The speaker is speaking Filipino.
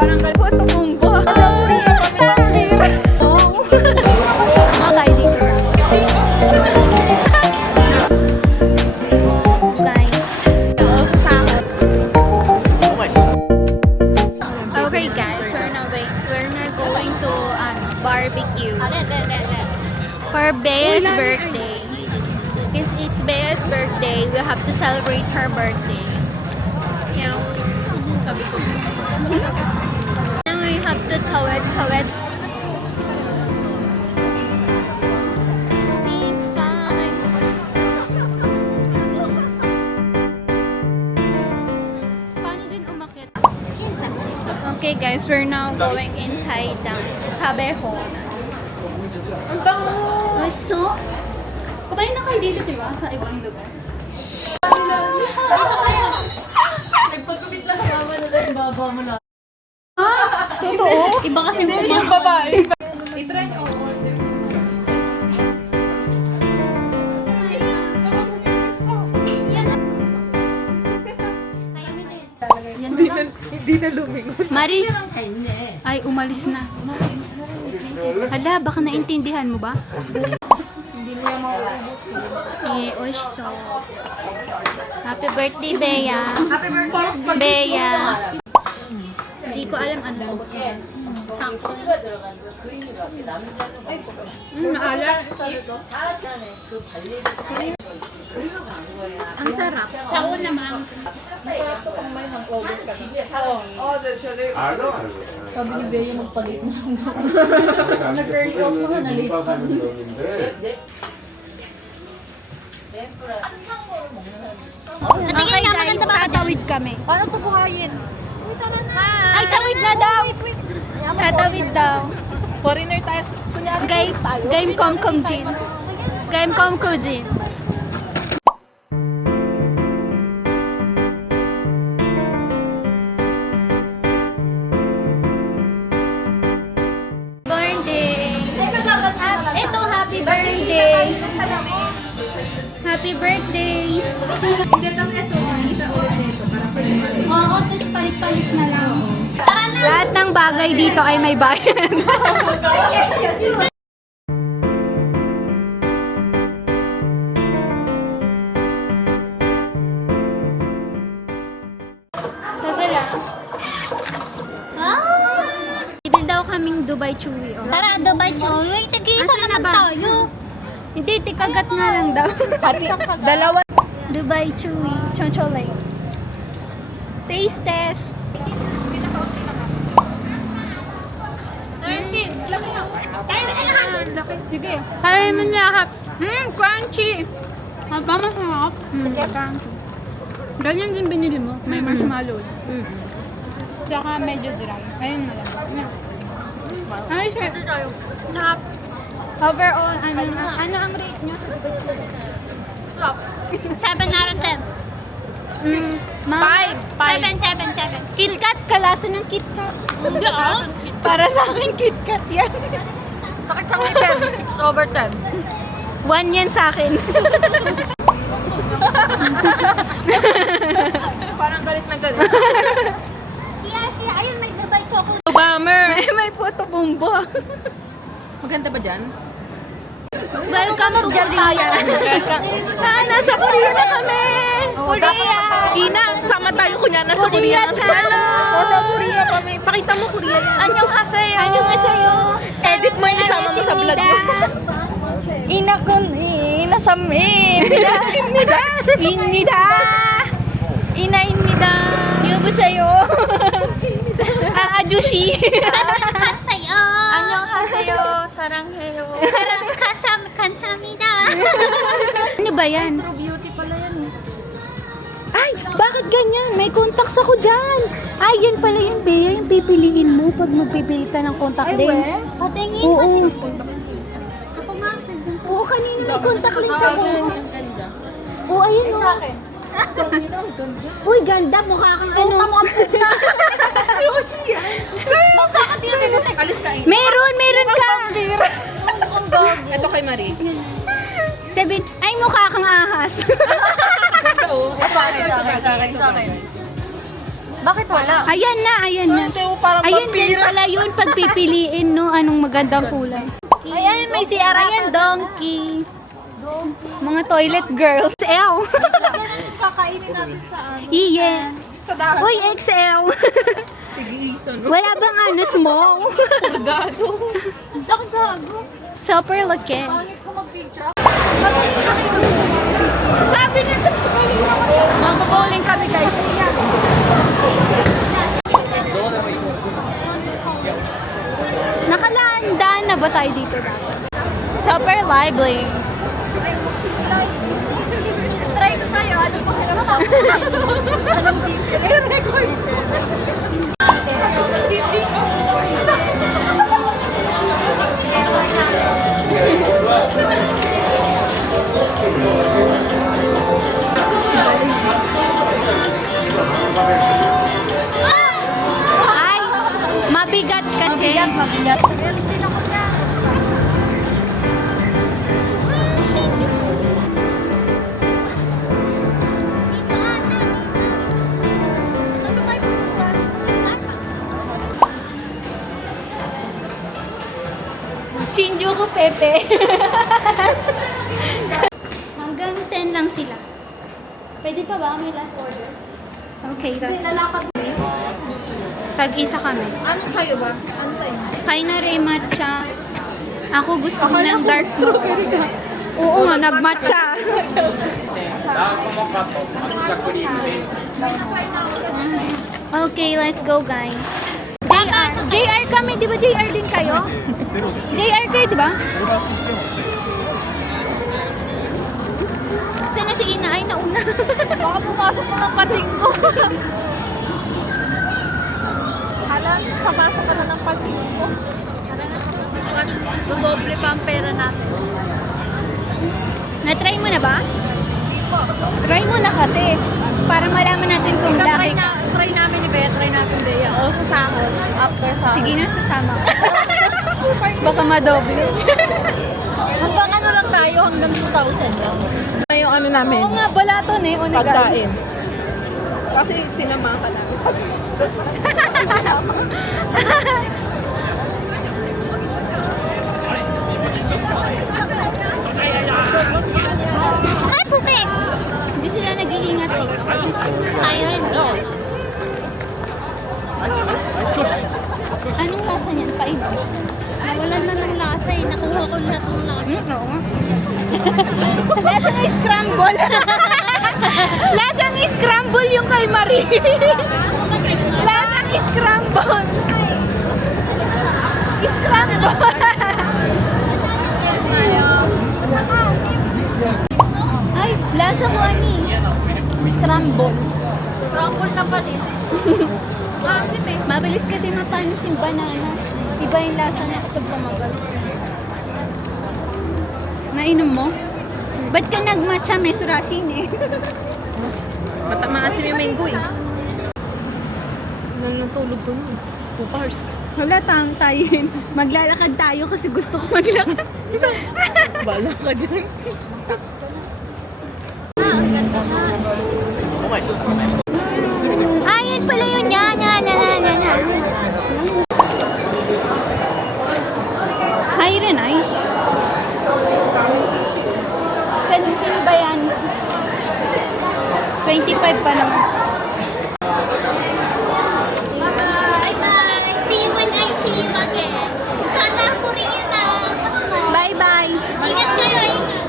Parang photo bomba. Okay guys, we're now going to barbecue for Bea's birthday. Since it's Bea's birthday, we have to celebrate her birthday. Yeah. Now we have to kawet. Pink sky. Paano din umakyat? Okay guys, we're now going inside the Kabeho. Ang bango! So, kumain na kayo dito, diba? Sa ibang lugar. Nagpagkabit lang sa mama na yung baba mo na. Totoo? Iba kasi Hindi yung babae. I-try niyo. Hindi na lumingon. Maris, ay umalis na. Hala, baka naintindihan mo ba? Hindi niya mauubos. Osh, so. Happy birthday, Bea. Happy birthday, Bea. Hindi ko alam ano. Naalala. Ang sarap. Tao naman. Sabi ni Bea magpalit na lang daw. Nag-early off na nga, nalate pa. Okay guys, tatawid kami. Paano ito buhayin? Ay, tawid na daw. Tatawid daw. Foreigner tayo. Kunyari Game Comcom Jin. Game Comcom Jin. Birthday. Ito, happy birthday. Happy birthday. Oo, tapos palit-palit na lang. Lahat ng bagay dito ay may bayad. Sabi lang. Bibil daw kaming Dubai Chewy. Oh. Tara, Dubai Chewy. Tag-iisa Asan na naman ba? tayo. Hindi, tikagat nga lang daw. Dalawa. Dubai Chewy. Choncholay. Taste test. Sige. Kaya mo lahat. Crunchy. Masarap. Ganyan din binili mo. May marshmallow. Saka medyo dry. Ayun na lang. Ay, share. Sarap. Overall, ano ang rate nyo? 7 out of 10. 7. KitKat, kalasa ng KitKat. Hindi ah. Para sa akin, KitKat yan. Sakit kang 10. 6 over 10. 1 yan sa akin. Parang galit na galit. Siya, ayun may Dubai Choco. Bummer. May photo bomba. Maganda ba dyan? Welcome to Korea. Nasa Korea na kami. Korea. Ina, sama tayo kunya nasa Korea, Korea. hello. Nasa Korea kami. Pakita mo Korea yan. Annyeonghaseyo. Annyeonghaseyo. Edit mo yung isama mo sa vlog mo. Inida. Inainida. Yubusayo. Ajushi. Annyeonghaseyo. Annyeonghaseyo. Sarangheyo. 감사합니다. Ano ba yan? True beauty pala yan. Ay, bakit ganyan? May contacts ako dyan. Ay, yan pala yung Bea, yung pipiliin mo pag magpipili ka ng contact lens. Patingin. Oo. Ako nga. Oo, kanina may contact lens ako. Oo, ayun o. Sa akin. Uy, ganda. Mukha kang ano. Puta mo ang pusa. Yoshi yan. Alis ka eh. Meron ka. Ito kay Marie. Sabihin, ay mukha kang ahas. Oo. Sa akin. Bakit wala? Ayan na, ayan na. Parang Ayan din pala yun, pagpipiliin, no? Anong magandang kulay. Ayan, may CR. Ayan, donkey. Mga toilet girls. L. Kakainin natin sa ano. Yeah. Sa dagat. Uy, XL. Wala bang ano, small? Gado. Super laki. Bakit ko mag-picture? Sabi nito, mag-bowling kami guys. Nakalandaan na ba tayo dito dapat? Super lively. Try ko sa'yo. Ano pa kailangan? Anong TV? May record. Ay, mabigat kasi. Mabigat. Dito ata. Saan ba tayo pupunta? Starbucks. Shinjuku Pepe. Hanggang 10 lang sila. Pwede pa ba? May last order? Okay, last. Lalakad mo. Tag-isa kami. Ano sa'yo ba? Ano sa'yo? Kay na rin matcha. Ako gusto ko ng dark strawberry ka. Oo nga, nag-matcha. Okay, let's go guys. JR kami, di ba JR din kayo? JR kayo, di ba? Saan na si Ina? Ay, nauna. Baka pumasok mo ng pating ko. Hala, kapasok ka na ng pating ko. Dodoble pa ang pera natin. Na-try mo na ba? Hindi po. Try mo na kasi. Para malaman natin kung Try dahil. namin ni Bea, try natin Bea. O, sa sahod. After sahod. Sige na, sasama ko. Baka madoble. Hanggang ano lang tayo, hanggang 2,000 lang. Ano yung ano namin? Oo nga, balaton eh. Pagkain. Kasi sinamahan ka namin. Sabi ko. Ay, pupe! Hindi sila nag-iingat eh. Tayo hindi. Anong lasa niyan? Paiba? Nawalan na ng lasa eh. Nakuha ko na itong lasa. Oo nga. Lasang scramble. Lasang scramble yung kay Marie. Lasang scramble. Scramble. Ay, lasa ko ani. Scramble. Rumble na pa din. Mabilis kasi mapanis yung banana. Iba yung lasa niya kapag tumagal. Nainom mo? Ba't ka nagmatcha? May surashin eh. Matamaan si Mimengo eh. Natulog ko nun. 2 hours. Wala tang tayo. Maglalakad tayo kasi gusto ko maglakad. Bala ka dyan. Ayan pala yun. Yan. Hi rin ay. Sino ba yan? 25 pa naman. Bye-bye! See you when I see you again. Sana Korea na. Kasunod. Bye-bye. Ingat kayo, ingat.